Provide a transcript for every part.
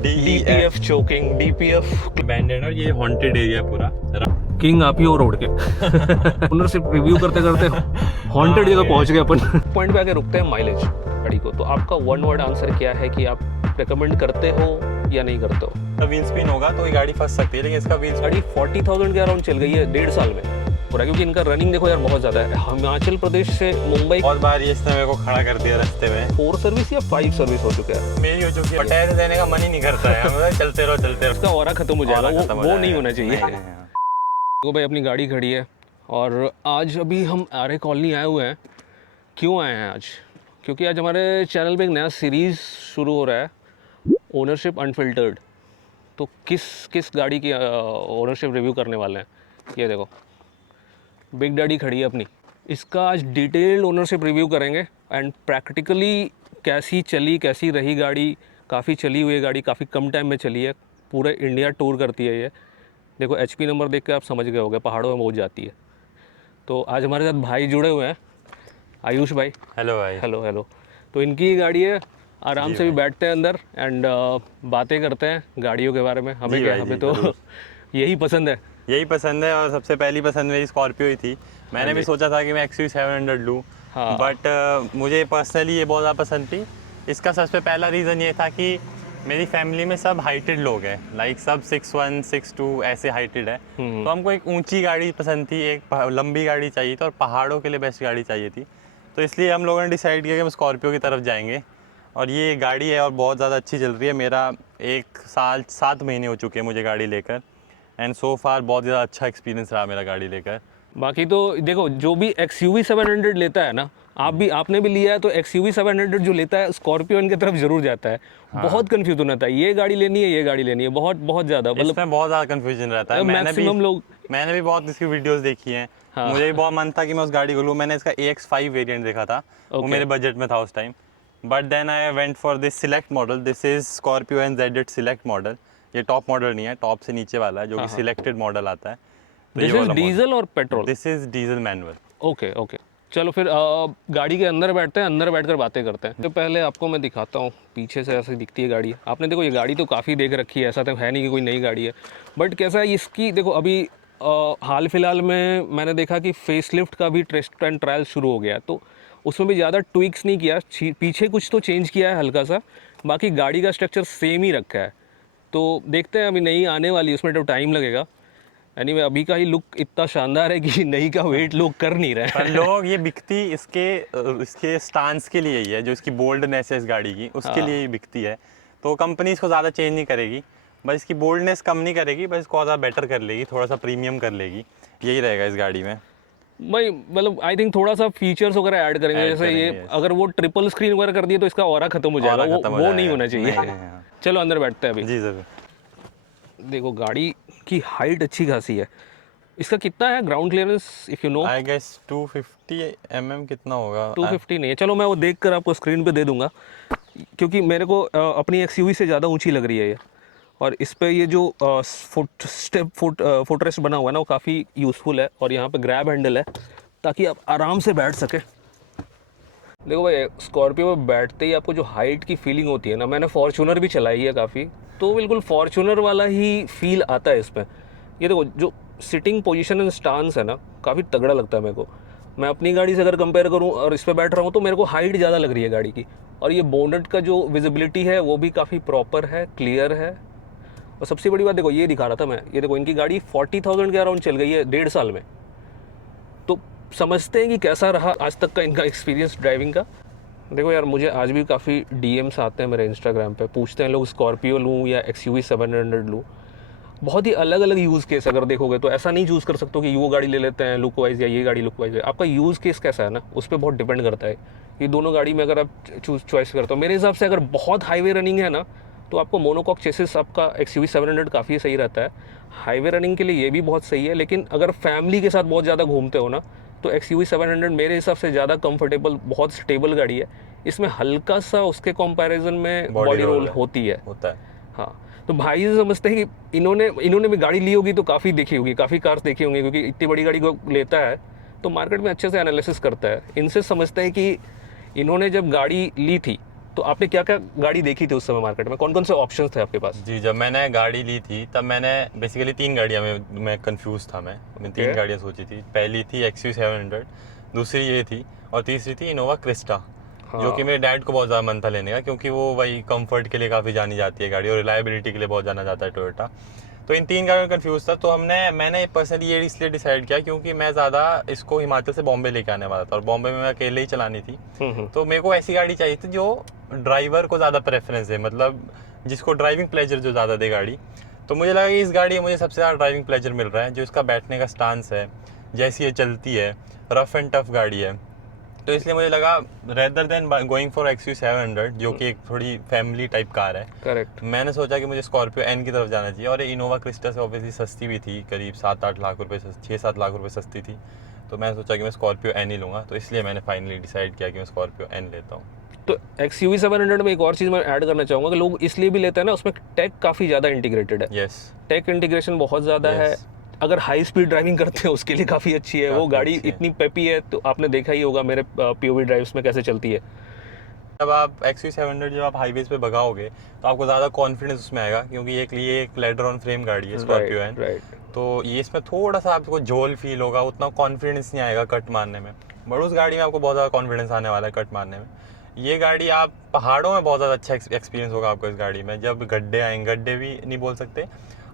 DPF choking, DPF बैंडेड और ये haunted area पूरा। किंग आप ही हो रोड के ओनरशिप रिव्यू करते करते हॉन्टेड जगह पहुंच गए अपन। पॉइंट पे आके रुकते हैं माइलेज गाड़ी को, तो आपका वन वर्ड आंसर क्या है कि आप रिकमेंड करते हो या नहीं करते हो? व्हील स्पिन होगा तो ये गाड़ी फंस सकती है, लेकिन इसका व्हील गाड़ी 40,000 के अराउंड चल गई है 1.5 साल में पूरा, क्योंकि इनका रनिंग देखो यार बहुत ज़्यादा है। हिमाचल प्रदेश से मुंबई बहुत बार ये इसने मेरे को खड़ा कर दिया रास्ते में। 4 सर्विस या 5 सर्विस हो चुका है मेरी हो चुकी है, टायर देने का मन ही नहीं करता है। मतलब चलते रहो चलते रहो, उसका ऑरा खत्म हो जाएगा, वो नहीं होना चाहिए। नहीं। तो भाई अपनी गाड़ी खड़ी है और आज अभी हम आर्य कॉलोनी आए हुए हैं। क्यों आए हैं आज? क्योंकि आज हमारे चैनल पे एक नया सीरीज़ शुरू हो रहा है, ओनरशिप अनफिल्टर्ड। तो किस गाड़ी की ओनरशिप रिव्यू करने वाले हैं? ये देखो बिग डैडी खड़ी है अपनी, इसका आज डिटेल्ड ओनरशिप रिव्यू करेंगे एंड प्रैक्टिकली कैसी चली कैसी रही गाड़ी। काफ़ी चली हुई है गाड़ी, काफ़ी कम टाइम में चली है, पूरे इंडिया टूर करती है ये। देखो HP नंबर देख के आप समझ गए होंगे, पहाड़ों में पहुंच जाती है। तो आज हमारे साथ भाई जुड़े हुए हैं, आयुष भाई। हेलो भाई। Hello hello. तो इनकी ही गाड़ी है, आराम से भी बैठते हैं अंदर एंड बातें करते हैं गाड़ियों के बारे में। हमें क्या, हमें तो यही पसंद है। यही पसंद है और सबसे पहली पसंद मेरी स्कॉर्पियो ही थी। मैंने भी सोचा था कि मैं XUV 700 लूँ, बट मुझे पर्सनली ये बहुत ज़्यादा पसंद थी। इसका सबसे पहला रीज़न ये था कि मेरी फैमिली में सब हाइटेड लोग हैं, लाइक सब 6'1", 6'2" ऐसे हाइटेड है। तो हमको एक ऊंची गाड़ी पसंद थी, एक लंबी गाड़ी चाहिए थी और पहाड़ों के लिए बेस्ट गाड़ी चाहिए थी। तो इसलिए हम लोगों ने डिसाइड किया कि हम स्कॉर्पियो की तरफ जाएंगे। और ये गाड़ी है और बहुत ज़्यादा अच्छी चल रही है। मेरा 1 साल 7 महीने हो चुके हैं मुझे गाड़ी लेकर, एंड सो फार बहुत ज़्यादा अच्छा एक्सपीरियंस रहा मेरा गाड़ी लेकर। बाकी तो देखो, जो भी XUV 700 लेता है ना, आपने भी लिया है, तो XUV 700 जो लेता है स्कॉर्पियो की तरफ जरूर जाता है। बहुत कंफ्यूजन होता है, ये गाड़ी लेनी है, ये गाड़ी लेनी है, बहुत ज़्यादा, मतलब इसमें बहुत ज़्यादा कंफ्यूजन रहता है। मैंने भी बहुत इसकी वीडियोस देखी हैं। मुझे भी बहुत मन था कि मैं उस गाड़ी को लूँ। मैंने इसका AX5 वेरिएंट देखा था, वो मेरे बजट में था उस time. But then I went for this select model. This is Scorpio NZ select model. ये टॉप मॉडल नहीं है, टॉप से नीचे वाला है, जो कि सिलेक्टेड मॉडल आता है। दिस इज डीजल और petrol? This is diesel manual. Okay okay, चलो फिर गाड़ी के अंदर बैठते हैं, अंदर बैठकर बातें करते हैं। तो पहले आपको मैं दिखाता हूँ, पीछे से ऐसे दिखती है गाड़ी। आपने देखो ये गाड़ी तो काफ़ी देख रखी है, ऐसा तो है नहीं कि कोई नई गाड़ी है। बट कैसा है इसकी, देखो अभी हाल फिलहाल में मैंने देखा कि फेसलिफ्ट का भी टेस्ट एंड ट्रायल शुरू हो गया, तो उसमें भी ज़्यादा ट्विक्स नहीं किया, पीछे कुछ तो चेंज किया है हल्का सा, बाकी गाड़ी का स्ट्रक्चर सेम ही रखा है। तो देखते हैं, अभी नई आने वाली, उसमें तो टाइम लगेगा। एनीवे अभी का ही लुक इतना शानदार है कि नई का वेट लोग कर नहीं रहे हैं। लोग ये बिकती इसके स्टांस के लिए ही है, जो इसकी बोल्डनेस है इस गाड़ी की, उसके लिए ही बिकती है। तो कंपनी इसको ज़्यादा चेंज नहीं करेगी, बस इसकी बोल्डनेस कम नहीं करेगी, बस इसको ज़्यादा बेटर कर लेगी, थोड़ा सा प्रीमियम कर लेगी। यही रहेगा इस गाड़ी में भाई। मतलब आई थिंक थोड़ा सा फीचर्स वगैरह ऐड करेंगे, जैसे ये अगर वो ट्रिपल स्क्रीन वगैरह कर दिए तो इसका ऑरा खत्म हो जाएगा, वो नहीं होना चाहिए। चलो अंदर बैठते हैं अभी। जी सर। देखो गाड़ी की हाइट अच्छी खासी है। इसका कितना है ground clearance, if you know? I guess 250 mm कितना होगा? 250 नहीं है, चलो मैं वो देख कर आपको स्क्रीन पे दे दूंगा, क्योंकि मेरे को अपनी XUV से ज़्यादा ऊंची लग रही है ये। और इस पे ये जो फुटरेस्ट बना हुआ है ना, वो काफ़ी यूज़फुल है। और यहाँ पे ग्रैब हैंडल है ताकि आप आराम से बैठ सके। देखो भाई, स्कॉर्पियो में बैठते ही आपको जो हाइट की फीलिंग होती है ना, मैंने फॉर्च्यूनर भी चलाई है काफ़ी, तो बिल्कुल फॉर्च्यूनर वाला ही फील आता है इसमें। ये देखो जो सिटिंग पोजीशन एंड स्टांस है ना, काफ़ी तगड़ा लगता है मेरे को। मैं अपनी गाड़ी से अगर कंपेयर करूं और इस पे बैठ रहा हूं तो मेरे को हाइट ज़्यादा लग रही है गाड़ी की। और ये बोनेट का जो विजिबिलिटी है वो भी काफ़ी प्रॉपर है, क्लियर है। और सबसे बड़ी बात देखो, ये दिखा रहा था मैं, ये देखो इनकी गाड़ी 40,000 के अराउंड चल गई है 1.5 साल में। तो समझते हैं कि कैसा रहा आज तक का इनका एक्सपीरियंस ड्राइविंग का। देखो यार, मुझे आज भी काफ़ी DMs आते हैं मेरे इंस्टाग्राम पे, पूछते हैं लोग स्कॉर्पियो लूँ या XUV 700 लूँ। बहुत ही अलग अलग यूज़ केस अगर देखोगे तो ऐसा नहीं चूज़ कर सकते हो कि वो गाड़ी ले लेते हैं लुक वाइज या ये गाड़ी लुक वाइज है। आपका यूज़ केस कैसा है ना, उस पर बहुत डिपेंड करता है। ये दोनों गाड़ी में अगर आप चॉइस करते हो, मेरे हिसाब से अगर बहुत हाईवे रनिंग है ना, तो आपको मोनोकॉक चेसिस आपका XUV 700 काफ़ी सही रहता है। हाईवे रनिंग के लिए ये भी बहुत सही है, लेकिन अगर फैमिली के साथ बहुत ज़्यादा घूमते हो ना, तो XUV 700 मेरे हिसाब से ज़्यादा कंफर्टेबल, बहुत स्टेबल गाड़ी है। इसमें हल्का सा उसके कंपैरिजन में बॉडी रोल होता है। हाँ, तो भाई से समझते हैं कि इन्होंने भी गाड़ी ली होगी तो काफ़ी देखी होगी, काफ़ी कार्स देखी होंगी, क्योंकि इतनी बड़ी गाड़ी को लेता है तो मार्केट में अच्छे से एनालिसिस करता है। इनसे समझते हैं कि इन्होंने जब गाड़ी ली थी तो तो आपने क्या क्या गाड़ी देखी थी उस समय मार्केट में, कौन कौन से ऑप्शंस थे आपके पास? जी, जब मैंने गाड़ी ली थी तब मैंने बेसिकली 3 गाड़ियाँ में मैं कंफ्यूज था। मैं 3 गाड़ियाँ सोची थी। पहली थी XUV700, दूसरी ये थी और तीसरी थी इनोवा क्रिस्टा, जो कि मेरे डैड को बहुत ज़्यादा मन था लेने का, क्योंकि वो वही कंफर्ट के लिए काफ़ी जानी जाती है गाड़ी और रिलायबिलिटी के लिए बहुत जाना जाता है टोयोटा। तो इन 3 गाड़ियों में कंफ्यूज था। तो मैंने पर्सनली ये इसलिए डिसाइड किया क्योंकि मैं ज़्यादा इसको हिमाचल से बॉम्बे लेके आने वाला था और बॉम्बे में मैं अकेले ही चलानी थी। तो मेरे को ऐसी गाड़ी चाहिए थी जो ड्राइवर को ज़्यादा प्रेफरेंस है, मतलब जिसको ड्राइविंग प्लेजर जो ज़्यादा दे गाड़ी। तो मुझे लगा कि इस गाड़ी में मुझे सबसे ज़्यादा ड्राइविंग प्लेजर मिल रहा है, जो इसका बैठने का स्टांस है, जैसी ये चलती है, रफ एंड टफ गाड़ी है। तो इसलिए मुझे लगा rather than going for XUV700, जो कि एक थोड़ी फैमिली टाइप कार है, करेक्ट, मैंने सोचा कि मुझे स्कॉर्पियो एन की तरफ जाना चाहिए। और ये इनोवा क्रिस्टा से ऑब्वियसली सस्ती भी थी, करीब 7-8 लाख रुपए, 6-7 लाख रुपए सस्ती थी। तो मैंने सोचा कि मैं स्कॉर्पियो एन ही लूँगा। तो इसलिए मैंने फाइनली डिसाइड किया कि मैं स्कॉर्पियो एन लेता हूँ। तो XUV700 में एक और चीज़ मैं ऐड करना चाहूँगा कि लोग इसलिए भी लेते हैं ना, उसमें टेक काफ़ी ज़्यादा इंटीग्रेटेड है। यस, टेक इंटीग्रेशन बहुत ज़्यादा है। अगर हाई स्पीड ड्राइविंग करते हैं उसके लिए काफ़ी अच्छी है वो गाड़ी, इतनी पेपी है। तो आपने देखा ही होगा मेरे POV ड्राइव्स में कैसे चलती है। जब आप XUV700 जब आप हाईवेज पे भगाओगे तो आपको ज़्यादा कॉन्फिडेंस उसमें आएगा, क्योंकि ये एक लेडर ऑन फ्रेम गाड़ी है स्कॉर्पियो एन। तो ये इसमें थोड़ा सा आपको झोल फील होगा, उतना कॉन्फिडेंस नहीं आएगा कट मारने में। बट उस गाड़ी में आपको बहुत ज़्यादा कॉन्फिडेंस आने वाला है कट मारने में। ये गाड़ी आप पहाड़ों में बहुत ज़्यादा अच्छा एक्सपीरियंस होगा आपको इस गाड़ी में। जब गड्ढे आएंगे, गड्ढे भी नहीं बोल सकते,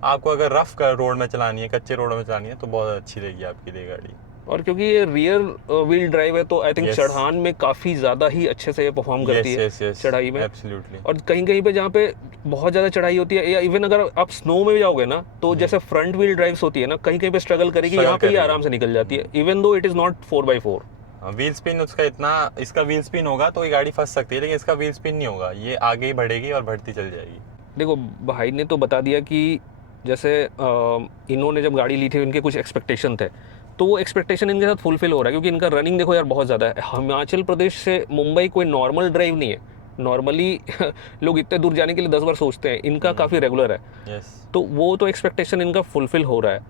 आपको अगर रफ रोड में चलानी है, कच्चे रोड में चलानी है, तो बहुत अच्छी रहेगी आपके लिए गाड़ी। और क्योंकि ये रियर व्हील ड्राइव है तो आई थिंक चढ़ान में काफ़ी ज़्यादा ही अच्छे से ये परफॉर्म करती है चढ़ाई में। एब्सोल्युटली। और कहीं कहीं पे जहाँ पे बहुत ज़्यादा चढ़ाई होती है, या इवन अगर आप स्नो में जाओगे ना, तो जैसे फ्रंट व्हील ड्राइव्स होती है ना, कहीं कहीं पे स्ट्रगल करेगी, यहाँ पे ये आराम से निकल जाती है, even though it is not 4x4। Wheel spin उसका इतना, इसका व्हील स्पिन होगा तो ये गाड़ी फंस सकती है, लेकिन इसका व्हील स्पिन नहीं होगा, ये आगे ही बढ़ेगी और बढ़ती चल जाएगी। देखो भाई ने तो बता दिया कि जैसे इन्होंने जब गाड़ी ली थी इनके कुछ एक्सपेक्टेशन थे, तो वो एक्सपेक्टेशन इनके साथ फुलफिल हो रहा है, क्योंकि इनका रनिंग देखो यार बहुत ज़्यादा है। हिमाचल प्रदेश से मुंबई कोई नॉर्मल ड्राइव नहीं है। नॉर्मली लोग इतने दूर जाने के लिए 10 बार सोचते हैं, इनका काफ़ी रेगुलर है। तो वो तो एक्सपेक्टेशन इनका फुलफिल हो रहा है।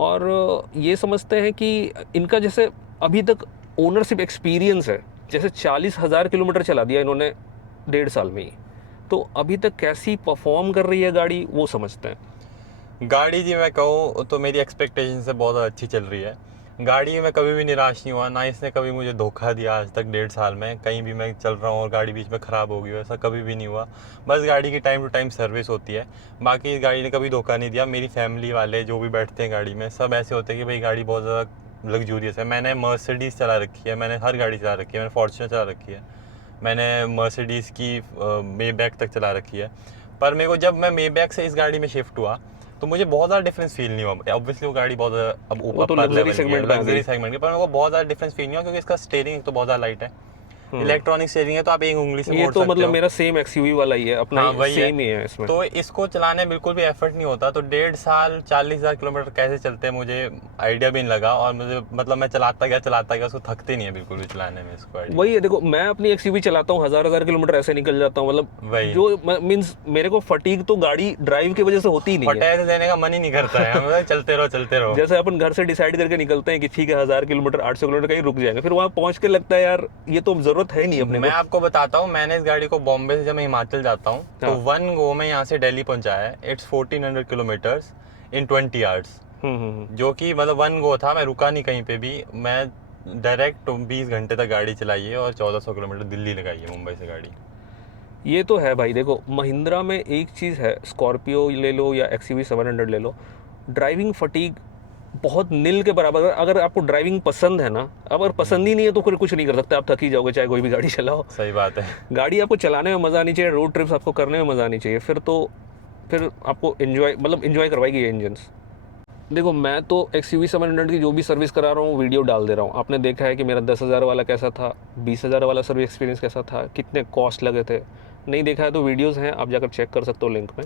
और ये समझते हैं कि इनका जैसे अभी तक ओनरशिप एक्सपीरियंस है, जैसे 40,000 किलोमीटर चला दिया इन्होंने 1.5 साल में ही, तो अभी तक कैसी परफॉर्म कर रही है गाड़ी वो समझते हैं। गाड़ी जी मैं कहूँ तो मेरी एक्सपेक्टेशन से बहुत अच्छी चल रही है। गाड़ी में कभी भी निराश नहीं हुआ, ना इसने कभी मुझे धोखा दिया आज तक 1.5 साल में। कहीं भी मैं चल रहा हूँ और गाड़ी बीच में ख़राब हो गई हो, ऐसा कभी भी नहीं हुआ। बस गाड़ी की टाइम टू टाइम सर्विस होती है, बाकी इस गाड़ी ने कभी धोखा नहीं दिया। मेरी फैमिली वाले जो भी बैठते हैं गाड़ी में, सब ऐसे होते हैं कि भाई गाड़ी बहुत ज़्यादा लग्जूरियस है। मैंने मर्सिडीज़ चला रखी है, मैंने हर गाड़ी चला रखी है, मैंने फॉर्च्यूनर चला रखी है, मैंने मर्सिडीज़ की मेबैक तक चला रखी है। पर मेरे को जब मैं मेबैक से इस गाड़ी में शिफ्ट हुआ तो मुझे बहुत ज़्यादा डिफरेंस फील नहीं हुआ। ऑब्वियसली वो गाड़ी बहुत अब ऊपर लग्जरी सेगमेंट की, पर मेरे को बहुत ज़्यादा डिफरेंस फील नहीं हुआ, क्योंकि इसका स्टीयरिंग तो बहुत ज़्यादा लाइट है, इलेक्ट्रॉनिक स्टीयरिंग है, तो आप एक उंगली से मोड़ सकते हो। ये तो मतलब मेरा सेम XUV वाला ही है अपना, सेम ही है इसमें। तो इसको चलाने में बिल्कुल भी एफर्ट नहीं होता। तो 1.5 साल 40,000 किलोमीटर कैसे चलते हैं मुझे आइडिया भी नहीं लगा। और मुझे मतलब मैं चलाता गया, उसको थकते नहीं है बिल्कुल भी चलाने में इसको। वही है, देखो मैं अपनी XUV चलाता हूँ, 1000 किलोमीटर ऐसे निकल जाता हूँ, मतलब जो मीन्स मेरे को फटीग तो गाड़ी ड्राइव की वजह से होती ही नहीं है, फटायर देने का मन ही नहीं करता है। चलते रहो। जैसे अपन घर से डिसाइड करके निकलते हैं कि ठीक है 1000 किलोमीटर 800 किलोमीटर कहीं रुक जाएंगे, फिर वहाँ पहुँच के लगता है यार ये तो जरूरत है नहीं अपने। मैं आपको बताता हूँ, मैंने इस गाड़ी को बॉम्बे से जब मैं हिमाचल जाता हूँ तो 1 गो में यहाँ से दिल्ली पहुँचाया है। इट्स 1400 किलोमीटर्स इन 20 आवर्स, जो कि मतलब 1 गो था, मैं रुका नहीं कहीं पे भी। मैं डायरेक्ट 20 घंटे तक गाड़ी चलाई है और 1400 किलोमीटर दिल्ली लगाई है मुंबई से गाड़ी। ये तो है भाई। देखो महिंद्रा में एक चीज़ है, स्कॉर्पियो ले लो या XUV700 ले लो, ड्राइविंग फटीग बहुत नील के बराबर। अगर आपको ड्राइविंग पसंद है ना, अगर पसंद ही नहीं है तो फिर कुछ नहीं कर सकते, आप थक ही जाओगे चाहे कोई भी गाड़ी चलाओ। सही बात है। गाड़ी आपको चलाने में मज़ा आनी चाहिए, रोड ट्रिप्स आपको करने में मज़ा आनी चाहिए, फिर आपको एंजॉय करवाएगी ये इंजन्स। देखो मैं तो XUV700 की जो भी सर्विस करा रहा हूँ वीडियो डाल दे रहा हूँ। आपने देखा है कि मेरा 10,000 वाला कैसा था, 20,000 वाला सर्विस एक्सपीरियंस कैसा था, कितने कॉस्ट लगे थे। नहीं देखा है तो वीडियोज़ हैं, आप जाकर चेक कर सकते हो लिंक में।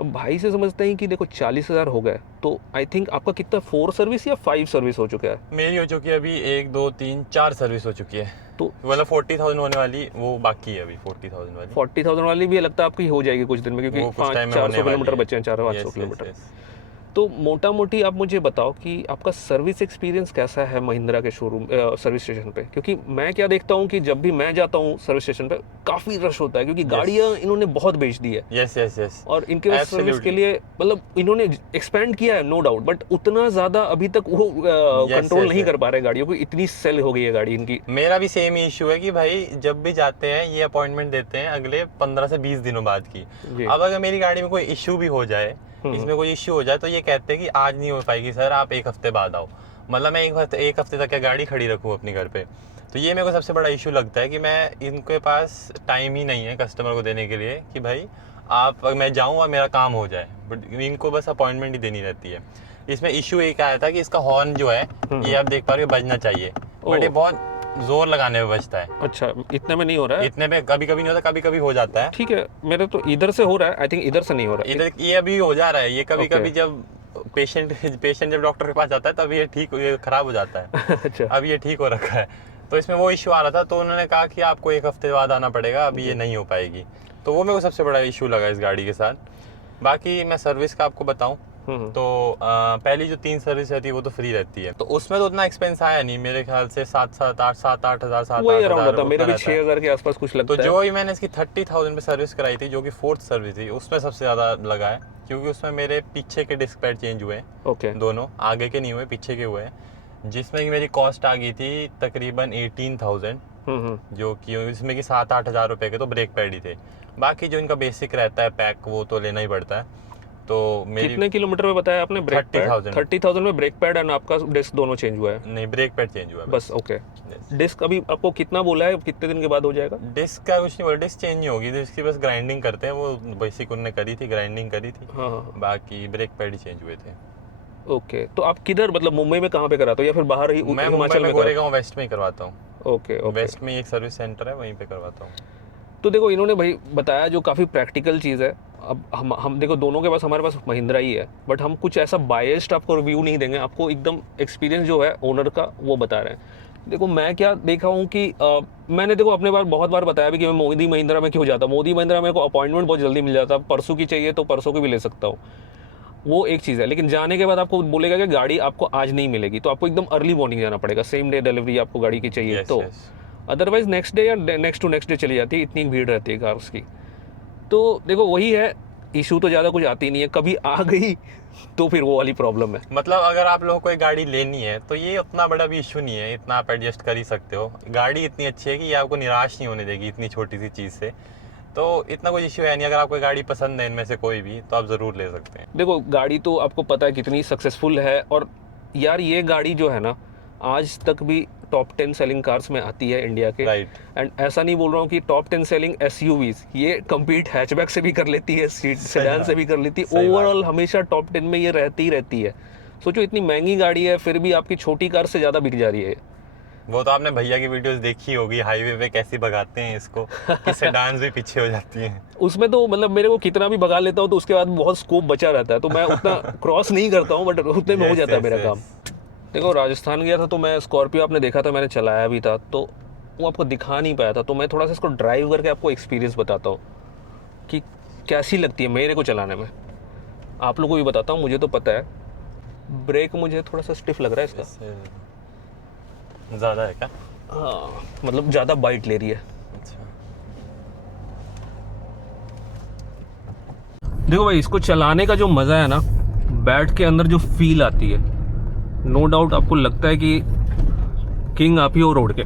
अब भाई से समझते हैं कि देखो 40,000 हो गए, तो आई थिंक आपका कितना 4 सर्विस या 5 सर्विस हो चुका है? मेरी हो चुकी है अभी 1 2 3 4 सर्विस हो चुकी है। तो मतलब 40,000 होने वाली वो बाकी है अभी। 40,000 वाली भी लगता है आपकी हो जाएगी कुछ दिन में, क्योंकि 400 किलोमीटर बचे हैं, 400 किलोमीटर। तो मोटा मोटी आप मुझे बताओ कि आपका सर्विस एक्सपीरियंस कैसा है महिंद्रा के शोरूम सर्विस स्टेशन पे, क्योंकि मैं क्या देखता हूँ कि जब भी मैं जाता हूँ सर्विस स्टेशन पे काफ़ी रश होता है, क्योंकि गाड़ियाँ इन्होंने बहुत बेच दी है। Yes yes yes. और इनके पास सर्विस के लिए मतलब इन्होंने एक्सपेंड किया है नो डाउट, बट उतना ज़्यादा अभी तक वो कंट्रोल नहीं कर पा रहे गाड़ियों को, इतनी सेल हो गई है गाड़ी इनकी। मेरा भी सेम इशू है कि भाई जब भी जाते हैं ये अपॉइंटमेंट देते हैं अगले 15 से 20 दिनों बाद की। अब अगर मेरी गाड़ी में कोई इशू भी हो जाए, इसमें कोई इश्यू हो जाए, तो ये कहते हैं कि आज नहीं हो पाएगी सर, आप एक हफ्ते बाद आओ। मतलब मैं एक हफ्ते तक क्या गाड़ी खड़ी रखूँ अपने घर पे। तो ये मेरे को सबसे बड़ा इशू लगता है कि मैं इनके पास टाइम ही नहीं है कस्टमर को देने के लिए कि भाई आप मैं जाऊँ और मेरा काम हो जाए, बट इनको बस अपॉइंटमेंट ही देनी रहती है। इसमें इशू एक आया था कि इसका हॉर्न जो है ये आप देख पा रहे हो बजना चाहिए, बट ये बहुत जोर लगाने में बजता है। अच्छा, इतने में नहीं हो रहा है? इतने में कभी कभी नहीं होता, कभी कभी हो जाता है। ठीक है, मेरे तो इधर से हो रहा है, आई थिंक इधर से नहीं हो रहा है। इधर ये अभी हो जा रहा है, ये कभी कभी जब पेशेंट जब डॉक्टर के पास जाता है तब ये खराब हो जाता है। अच्छा, अब ये ठीक हो रखा है, तो इसमें वो इशू आ रहा था, तो उन्होंने कहा कि आपको एक हफ्ते बाद आना पड़ेगा, अभी ये नहीं हो पाएगी। तो वो मेरे को सबसे बड़ा इशू लगा इस गाड़ी के साथ। बाकी मैं सर्विस का आपको बताऊं तो पहली जो 3 सर्विस रहती है वो तो फ्री रहती है, तो उसमें तो उतना एक्सपेंस आया नहीं मेरे ख्याल से, 7-8 मेरे भी 6,000 के आसपास कुछ लगता है। तो जो ही मैंने इसकी 30,000 पे सर्विस कराई थी, जो कि 4th सर्विस थी, उसमें सबसे ज़्यादा लगा है, क्योंकि उसमें मेरे पीछे के डिस्क पैड चेंज हुए हैं। दोनों, आगे के नहीं हुए, पीछे के हुए हैं, जिसमें कि मेरी कॉस्ट आ गई थी तकरीबन 18,000, जो कि इसमें कि 7-8 हज़ार रुपये के तो ब्रेक पैड ही थे। बाकी जो इनका बेसिक रहता है पैक, वो तो लेना ही पड़ता है। तो मेरी कितने किलोमीटर में बताया आपने? 30,000 में ब्रेक पैड एंड आपका डिस्क दोनों चेंज हुआ है? नहीं, ब्रेक पैड चेंज हुआ है बस। ओके, डिस्क अभी आपको कितना बोला है, कितने दिन के बाद हो जाएगा? डिस्क का कुछ नहीं बोला, डिस्क चेंज नहीं होगी, डिस्क की बस ग्राइंडिंग करते हैं, वो बेसिक उन्होंने करी थी, ग्राइंडिंग करी थी। हाँ। बाकी ब्रेक पैड ही चेंज हुए थे। ओके, तो आप किधर, मतलब मुंबई में कहाँ पे कराते हो या फिर बाहर ही? मैं मुंबई में गोरेगांव वेस्ट में ही करवाता हूँ। ओके, वेस्ट में एक सर्विस सेंटर है, वहीं पे करवाता हूँ। तो देखो, इन्होंने भाई बताया जो काफ़ी प्रैक्टिकल चीज़ है। अब हम देखो, दोनों के पास, हमारे पास महिंद्रा ही है, बट हम कुछ ऐसा बायस्ड आपको रिव्यू नहीं देंगे, आपको एकदम एक्सपीरियंस जो है ओनर का वो बता रहे हैं। देखो, मैं क्या देखा हूँ कि मैंने देखो अपने बार बहुत बार बताया भी कि मैं मोदी महिंद्रा में क्यों जाता। मोदी महिंद्रा मेरे को अपॉइंटमेंट बहुत जल्दी मिल जाता, परसों की चाहिए तो परसों की भी ले सकता हूँ, वो एक चीज़ है। लेकिन जाने के बाद आपको बोलेगा कि गाड़ी आपको आज नहीं मिलेगी, तो आपको एकदम अर्ली मॉर्निंग जाना पड़ेगा, सेम डे डिलीवरी आपको गाड़ी की चाहिए। तो अदरवाइज नेक्स्ट डे या नेक्स्ट टू नेक्स्ट डे चली जाती है, इतनी भीड़ रहती है कार्स की। तो देखो, वही है, इशू तो ज़्यादा कुछ आती नहीं है, कभी आ गई तो फिर वो वाली प्रॉब्लम है। मतलब अगर आप लोगों को एक गाड़ी लेनी है तो ये उतना बड़ा भी इशू नहीं है, इतना आप एडजस्ट कर ही सकते हो। गाड़ी इतनी अच्छी है कि ये आपको निराश नहीं होने देगी इतनी छोटी सी चीज़ से, तो इतना कुछ इशू है नहीं। अगर आपको गाड़ी पसंद है इनमें से कोई भी, तो आप ज़रूर ले सकते हैं। देखो, गाड़ी तो आपको पता है कितनी सक्सेसफुल है, और यार ये गाड़ी जो है ना, आज तक भी टॉप 10 सेलिंग कार्स में आती है इंडिया के। राइट। एंड ऐसा नहीं बोल रहा हूँ कि टॉप 10 सेलिंग एसयूवीज, ये कम्पीट हैचबैक से भी कर लेती है, सेडान से भी कर लेती है, ओवरऑल हमेशा टॉप 10 में ये रहती है। सोचो, इतनी महंगी गाड़ी है, फिर भी आपकी छोटी कार से ज़्यादा बिक जा रही है। वो तो आपने भैया की वीडियोस देखी होगी, हाईवे पे कैसे भगाते हैं इसको, कि सेडान्स भी पीछे हो जाती हैं। उसमें तो मतलब मेरे को कितना भी भगा लेता हूँ तो उसके बाद बहुत स्कोप बचा रहता है, तो मैं उतना क्रॉस नहीं करता हूँ, बट उतने में हो जाता है मेरा काम। देखो, राजस्थान गया था तो मैं स्कॉर्पियो, आपने देखा था, मैंने चलाया भी था, तो वो आपको दिखा नहीं पाया था, तो मैं थोड़ा सा इसको ड्राइव करके आपको एक्सपीरियंस बताता हूँ कि कैसी लगती है मेरे को चलाने में। आप लोगों को भी बताता हूँ, मुझे तो पता है। ब्रेक मुझे थोड़ा सा स्टिफ लग रहा है इसका, ज़्यादा है क्या? हाँ, मतलब ज़्यादा बाइट ले रही है। अच्छा। देखो भाई, इसको चलाने का जो मज़ा है ना, बैठ के अंदर जो फील आती है, नो डाउट आपको लगता है कि किंग आप ही हो रोड के।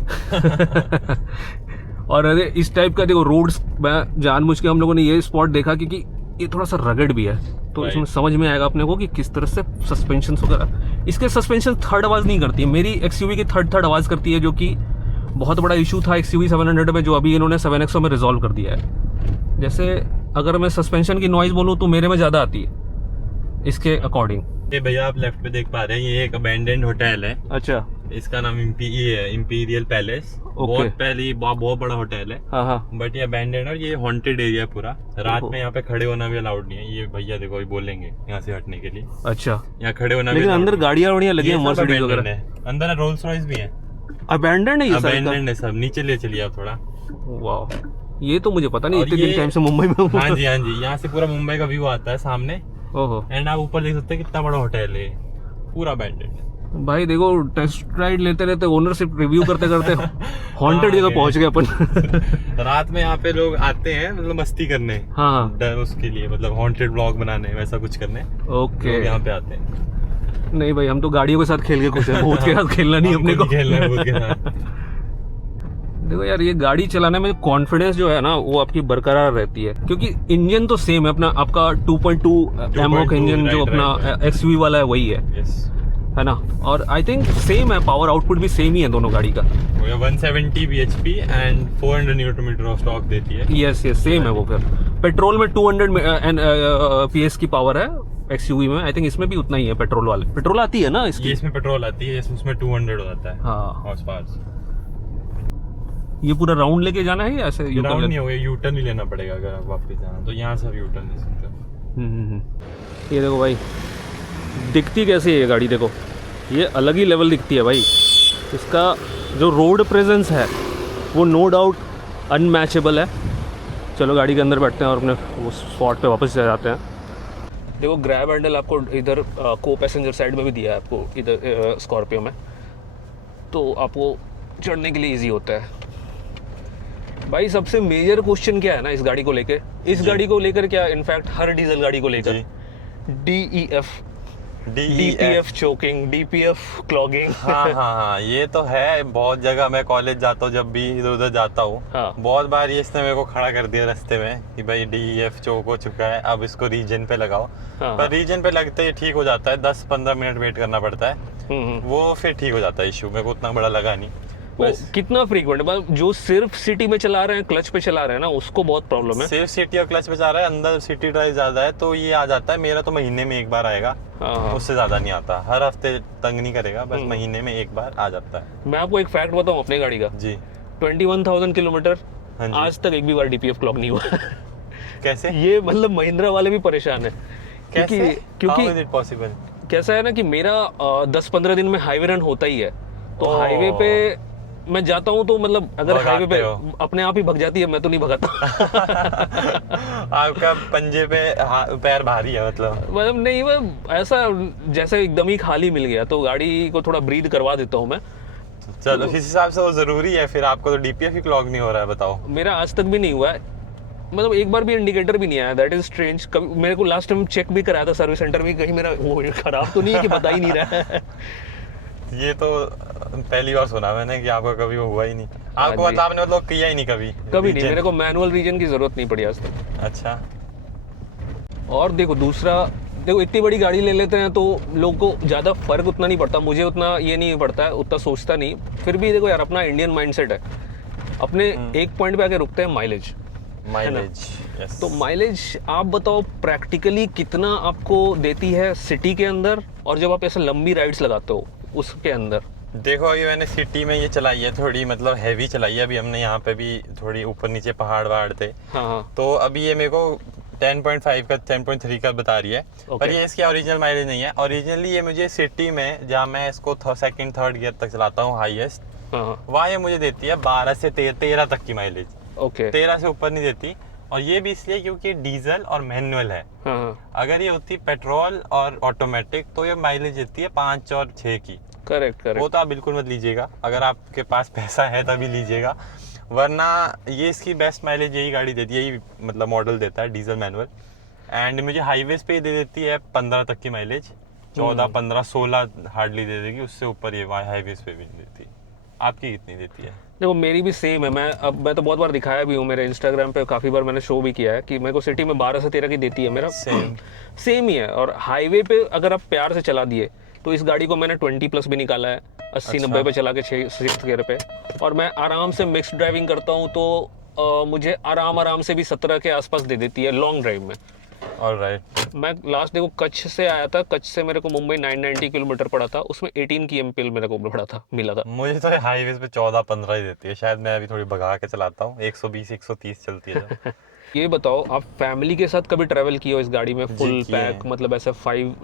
और अरे इस टाइप का देखो रोड्स, मैं जानबूझ के हम लोगों ने ये स्पॉट देखा क्योंकि ये थोड़ा सा रगड़ भी है, तो इसमें समझ में आएगा अपने को कि किस तरह से सस्पेंशन वगैरह। इसके सस्पेंशन थर्ड आवाज़ नहीं करती है, मेरी एक्सयूवी की थर्ड आवाज़ करती है, जो कि बहुत बड़ा इशू था एक्सयूवी 700 में, जो अभी इन्होंने 7XO में रिजॉल्व कर दिया है। जैसे अगर मैं सस्पेंशन की नॉइज़ बोलूँ तो मेरे में ज़्यादा आती है इसके अकॉर्डिंग। ये भैया आप लेफ्ट पे देख पा रहे हैं, ये एक अबैंडन्ड होटल है। अच्छा। इसका नाम इंपीरियल पैलेस। बहुत पहले बहुत बड़ा होटल है। हाँ। बट ये अबैंडन्ड है और ये हॉन्टेड एरिया पूरा। रात में यहाँ पे खड़े होना भी अलाउड नहीं है। ये भैया देखो अभी बोलेंगे यहाँ से हटने के लिए। अच्छा, यहाँ खड़े होना भी। लेकिन अंदर गाड़ियाँ वाड़ियाँ लगी हैं, मर्सिडीज वगैरह अंदर रोल्स रॉयस भी है। अबैंडन्ड है ये? अबैंडन्ड है सब। नीचे ले चलिए आप थोड़ा। वाह, ये तो मुझे पता नहीं, इतने दिन टाइम से मुंबई में हूँ। हाँ जी, यहाँ से पूरा मुंबई का व्यू आता है सामने। ओहो एंड आप ऊपर देख सकते हैं कितना बड़ा होटल है, पूरा बैंडेड। भाई देखो, टेस्ट राइड लेते रहते, ओनरशिप रिव्यू करते करते हॉन्टेड जगह पहुंच गए अपन। रात में यहाँ पे लोग आते हैं मतलब मस्ती करने, हाँ हाँ डर उसके लिए, मतलब हॉन्टेड ब्लॉग बनाने, वैसा कुछ करने ओके। लोग यहाँ पे आते हैं। नहीं भाई, हम तो गाड़ियों के साथ खेल के खुश है, भूत के साथ खेलना नहीं अपने को। खेलना है भूत के साथ। देखो यार, ये गाड़ी चलाने में कॉन्फिडेंस जो है ना वो आपकी बरकरार रहती है, क्योंकि इंजन तो सेम है अपना, आपका 2.2 एमओक इंजन जो अपना एक्सयूवी वाला है वही है, है ना। और आई थिंक सेम है, पावर आउटपुट भी सेम ही है दोनों गाड़ी का। 170 bhp and 400 newton meter of torque देती है। यस यस, सेम है वो। फिर पेट्रोल में 200 PS की पावर है एक्सयूवी में, आई थिंक इसमें भी उतना ही है। पेट्रोल वाले, पेट्रोल आती है ना इसकी? ये इसमें पेट्रोल आती है, उसमें 200 हो जाता है। हाँ, हॉर्स पावर। ये पूरा राउंड लेके जाना है या ऐसे राउंड नहीं होगा, यू टर्न ही लेना पड़ेगा अगर आप वापस जाना तो, यहाँ से आप यू टर्न ले सकते हो। ये देखो भाई, दिखती कैसी है ये गाड़ी, देखो ये अलग ही लेवल दिखती है भाई। इसका जो रोड प्रेजेंस है वो नो डाउट अनमैचेबल है। चलो गाड़ी के अंदर बैठते हैं और अपने वो स्पॉट पे वापस चले जाते हैं। देखो ग्रैब हैंडल आपको इधर को पैसेंजर साइड में भी दिया है आपको, इधर स्कॉर्पियो में, तो आपको चढ़ने के लिए इजी होता है। भाई सबसे मेजर क्वेश्चन क्या है ना इस गाड़ी को लेकर, इस गाड़ी को लेकर क्या, इनफैक्ट हर डीजल गाड़ी को लेकर, DEF चोकिंग, DPF क्लॉगिंग। हाँ, ये तो है। बहुत जगह मैं कॉलेज जाता हूँ, जब भी इधर उधर जाता हूँ, बहुत बार ये इसने मेरे को खड़ा कर दिया रास्ते में कि भाई DEF चोक हो चुका है, अब इसको रीजन पे लगाओ। पर रीजन पे लगते ही ठीक हो जाता है, 10-15 मिनट वेट करना पड़ता है, वो फिर ठीक हो जाता है। इशू मेरे को उतना बड़ा लगा नहीं। कितना फ्रीक्वेंट, मतलब जो सिर्फ सिटी में चला रहे हैं, क्लच पे चला रहे हैं ना, उसको बहुत प्रॉब्लम है। सिर्फ सिटी और क्लच पे जा रहा है, अंदर सिटी ड्राइव ज्यादा है तो ये आ जाता है। मेरा तो महीने में एक बार आएगा, उससे ज्यादा नहीं आता। हर हफ्ते तंग नहीं करेगा, बस महीने में एक बार आ जाता है। मैं आपको एक फैक्ट बताऊं अपने गाड़ी का जी, 21,000 किलोमीटर आज तक एक भी बार DPF क्लॉक नहीं हुआ। कैसे? ये मतलब महिंद्रा वाले भी परेशान है, क्योंकि पॉसिबल कैसा है ना कि मेरा 10-15 दिन में हाईवे रन होता ही है, तो हाईवे पे मैं जाता हूँ तो मतलब अगर हाईवे पे अपने आप ही भग जाती है, मैं तो नहीं भगाता। आपका पंजे पे पैर भारी है मतलब नहीं, मैं ऐसा जैसे एकदम ही खाली मिल गया तो गाड़ी को थोड़ा ब्रीथ करवा देता हूँ मैं। चलो इस हिसाब से वो जरूरी है। फिर आपको तो DPF ही क्लॉग नहीं हो रहा है, बताओ। मेरा आज तक भी नहीं हुआ है, मतलब एक बार भी इंडिकेटर भी नहीं आया। That is strange. मेरे को लास्ट टाइम चेक भी कराया था सर्विस सेंटर में, कहीं मेरा वो खराब तो नहीं है कि बता ही नहीं रहा है। ये तो पहली बार सुना मैंने कि आपका कभी वो हुआ ही नहीं। आपको मतलब आपने मतलब किया ही नहीं कभी नहीं। मेरे को मैनुअल रीजन की जरूरत नहीं पड़ी आज तक। अच्छा। और देखो दूसरा, देखो इतनी बड़ी गाड़ी ले लेते हैं तो लोगों को ज़्यादा फर्क उतना नहीं पड़ता, मुझे उतना ये नहीं पड़ता है, उतना सोचता नहीं। फिर भी देखो यार, अपना इंडियन माइंडसेट है, अपने एक पॉइंट पे आके रुकते हैं माइलेज। तो माइलेज आप बताओ प्रैक्टिकली कितना आपको देती है सिटी के अंदर, और जब आप ऐसे लंबी राइड्स लगाते हो उसके अंदर। देखो अभी मैंने सिटी में ये चलाई है, थोड़ी मतलब हैवी चलाई है। अभी हमने यहाँ पे भी थोड़ी ऊपर नीचे पहाड़ वहाड़ थे, तो अभी ये मेरे को 10.5 का 10.3 का बता रही है। पर ये इसकी ओरिजिनल माइलेज नहीं है। ओरिजिनली ये मुझे सिटी में, जहाँ मैं इसको सेकंड थर्ड गियर तक चलाता हूँ हाईएस्ट, वहाँ ये मुझे देती है 12 से 13 तक की माइलेज। 13 से ऊपर नहीं देती। और ये भी इसलिए क्योंकि डीजल और मैनुअल है। अगर ये होती पेट्रोल और ऑटोमेटिक तो ये माइलेज देती है 5 और 6 की। करेक्ट। वो तो आप बिल्कुल मत लीजिएगा, अगर आपके पास पैसा है तभी लीजिएगा, वरना ये इसकी बेस्ट माइलेज यही गाड़ी देती है, यही मतलब मॉडल देता है डीजल मैनुअल। एंड मुझे हाईवेज पे दे देती है 15 तक की माइलेज, 14, 15, 16 हार्डली दे देगी, उससे ऊपर ये हाईवेज पे भी नहीं देती। आपकी कितनी देती है? देखो मेरी भी सेम है। मैं तो बहुत बार दिखाया भी हूँ, मेरे इंस्टाग्राम पे काफ़ी बार मैंने शो भी किया है कि मेरे को सिटी में 12 से 13 की देती है। मेरा सेम ही है। और हाईवे पे अगर आप प्यार से चला दिए तो इस गाड़ी को मैंने 20+ भी निकाला है, 80-90 पे चला के 6th गियर पे। और मैं आराम से मिक्स ड्राइविंग करता हूँ तो मुझे आराम से भी 17 के आसपास दे देती है लॉन्ग ड्राइव में। ऑलराइट। मैं लास्ट देखो कच्छ से आया था, कच्छ से मेरे को मुंबई 990 किलोमीटर पड़ा था, उसमें 18 की MPL मेरे को मिला था। मुझे तो हाईवे पे 14-15 ही देती है, शायद मैं अभी थोड़ी भगा के चलाता हूँ, 120-130 चलती है। ये बताओ आप फैमिली के साथ कभी ट्रैवल किए हो इस गाड़ी में फुल पैक, मतलब ऐसे 5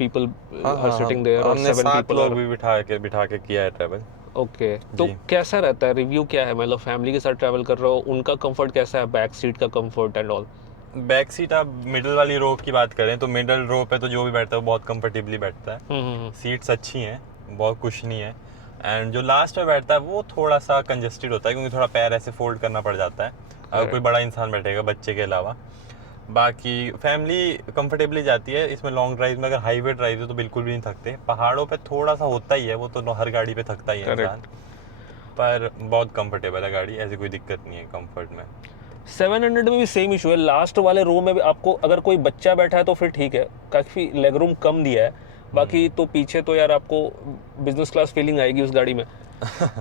people आर सिटिंग देयर और 7 people लोग भी बिठा के किया है ट्रैवल। ओके, तो कैसा रहता है, रिव्यू क्या है? मतलब फैमिली के साथ ट्रैवल कर रहे हो, उनका कंफर्ट कैसा है, बैक सीट का comfort and all? Back seat आप मिडिल वाली रो की बात करें तो मिडिल रो पे तो जो भी बैठता है वो बहुत कंफर्टेबली बैठता है। सीट्स अच्छी हैं, बहुत कुशनी है। एंड जो लास्ट में बैठता है वो थोड़ा सा कंजेस्टेड होता है क्योंकि थोड़ा पैर ऐसे फोल्ड करना पड़ जाता है अगर कोई बड़ा इंसान बैठेगा बच्चे के अलावा। बाकी फैमिली कंफर्टेबली जाती है इसमें। लॉन्ग ड्राइव में अगर हाईवे ड्राइव है तो बिल्कुल भी नहीं थकते। पहाड़ों पे थोड़ा सा होता ही है, वो तो हर गाड़ी पे थकता ही है इंसान, पर बहुत कंफर्टेबल है गाड़ी, ऐसी कोई दिक्कत नहीं है कंफर्ट में। 700 में भी सेम इशू है। लास्ट वाले रो में भी आपको अगर कोई बच्चा बैठा है तो फिर ठीक है, काफ़ी लेग रूम कम दिया है। बाकी तो पीछे तो यार आपको बिजनेस क्लास फीलिंग आएगी उस गाड़ी में।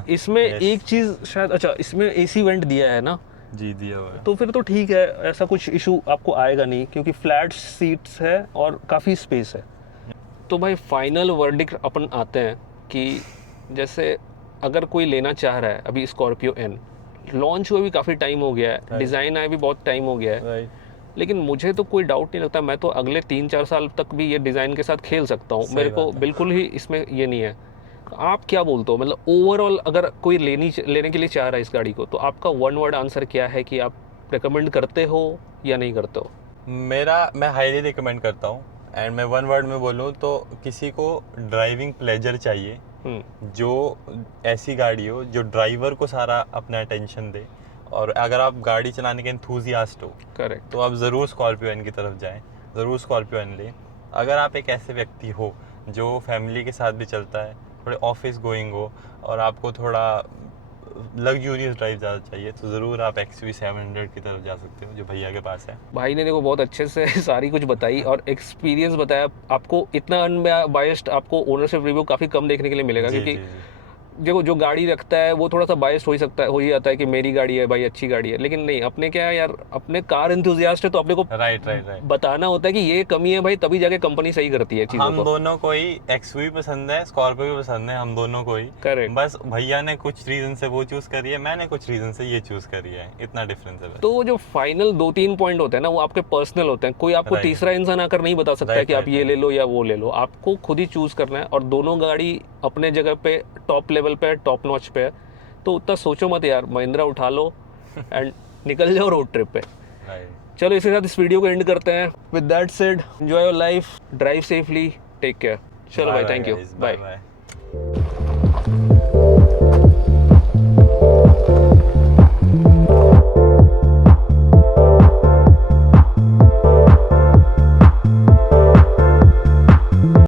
इसमें एक चीज़ शायद, अच्छा इसमें एसी वेंट दिया है ना? जी दिया हुआ है। तो फिर तो ठीक है, ऐसा कुछ इशू आपको आएगा नहीं क्योंकि फ्लैट सीट्स है और काफ़ी स्पेस है। तो भाई फाइनल वर्डिक्ट अपन आते हैं कि जैसे अगर कोई लेना चाह रहा है, अभी स्कॉर्पियो एन लॉन्च हुए भी काफ़ी टाइम हो गया है, डिज़ाइन आए भी बहुत टाइम हो गया है, लेकिन मुझे तो कोई डाउट नहीं लगता, मैं तो अगले 3-4 साल तक भी ये डिज़ाइन के साथ खेल सकता हूँ। मेरे को बिल्कुल ही इसमें ये नहीं है। तो आप क्या बोलते हो, मतलब ओवरऑल अगर कोई लेने के लिए चाह रहा है इस गाड़ी को, तो आपका वन वर्ड आंसर क्या है कि आप रिकमेंड करते हो या नहीं करते हो? मैं हाईली रिकमेंड करता हूँ। एंड मैं वन वर्ड में बोलूँ तो किसी को ड्राइविंग प्लेजर चाहिए, जो ऐसी गाड़ी हो जो ड्राइवर को सारा अपना अटेंशन दे, और अगर आप गाड़ी चलाने के एंथुसियास्ट हो करेक्ट, तो आप ज़रूर स्कॉर्पियो एन की तरफ जाएं, ज़रूर स्कॉर्पियो एन लें। अगर आप एक ऐसे व्यक्ति हो जो फैमिली के साथ भी चलता है, थोड़े ऑफिस गोइंग हो और आपको थोड़ा लग्जूरियस ड्राइव ज़्यादा चाहिए, तो ज़रूर आप XUV 700 की तरफ जा सकते हो जो भैया के पास है। भाई ने देखो बहुत अच्छे से सारी कुछ बताई और एक्सपीरियंस बताया। आपको इतना अनबायस्ड आपको ओनरशिप रिव्यू काफ़ी कम देखने के लिए मिलेगा, जी, क्योंकि जी, जी। देखो जो गाड़ी रखता है वो थोड़ा सा बायस्ड हो ही जाता है कि मेरी गाड़ी है भाई, अच्छी गाड़ी है। लेकिन नहीं, अपने क्या है यार, अपने कार एंथुसियास्ट है तो अपने को राइट बताना होता है कि ये कमी है भाई, तभी जाके कंपनी सही करती है चीज़ों हम को। दोनों को ही XUV पसंद है, स्कॉर्पियो भी पसंद है, हम दोनों को ही। करेक्ट। बस भैया ने कुछ रीजन से वो चूज करी है, मैंने कुछ रीजन से ये चूज करी है, इतना डिफरेंस है बस। तो जो फाइनल 2-3 पॉइंट होते हैं ना, वो आपके पर्सनल होते हैं। कोई आपको Right. तीसरा इंसान आकर नहीं बता सकता है कि आप ये right. ले लो या वो ले लो। आपको खुद ही चूज करना है, और दोनों गाड़ी अपने जगह पे टॉप लेवल पे, टॉप नॉच पे है। तो उतना सोचो मत यार, महिंद्रा उठा लो एंड निकल जाओ रोड ट्रिप पे। Right. चलो इसके साथ इस वीडियो को एंड करते हैं। With that said, enjoy your life, drive safely, take care. चलो भाई, thank you, guys. Bye. Bye.